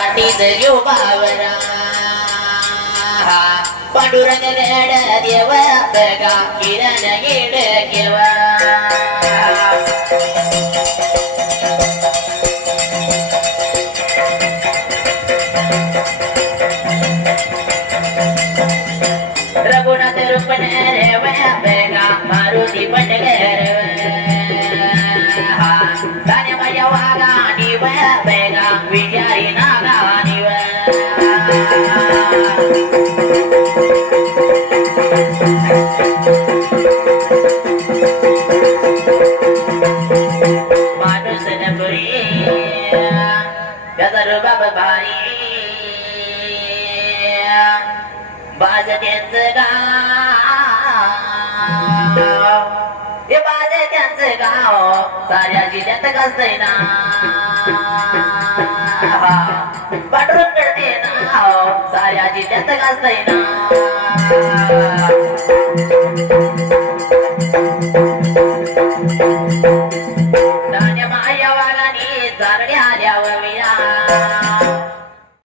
घेऊ बावरा पांडुरंग गड देव बघा किरण गेड केवा रघुनाथ रूपन रेव बघा मारुती पटगर गाण्या माझ्या वागानी बघा विचारी नागानी माणूस नपुरी गदर बाबा भाई बाज त्यांचं गाव हे बाज त्यांचं गाव साऱ्या जिल्ह्यात गाजतंय ना पांडुरंग ते नाव साऱ्या जिल्ह्यात गाजतंय ना दाण्या माया वागानी चारड्या आल्या विया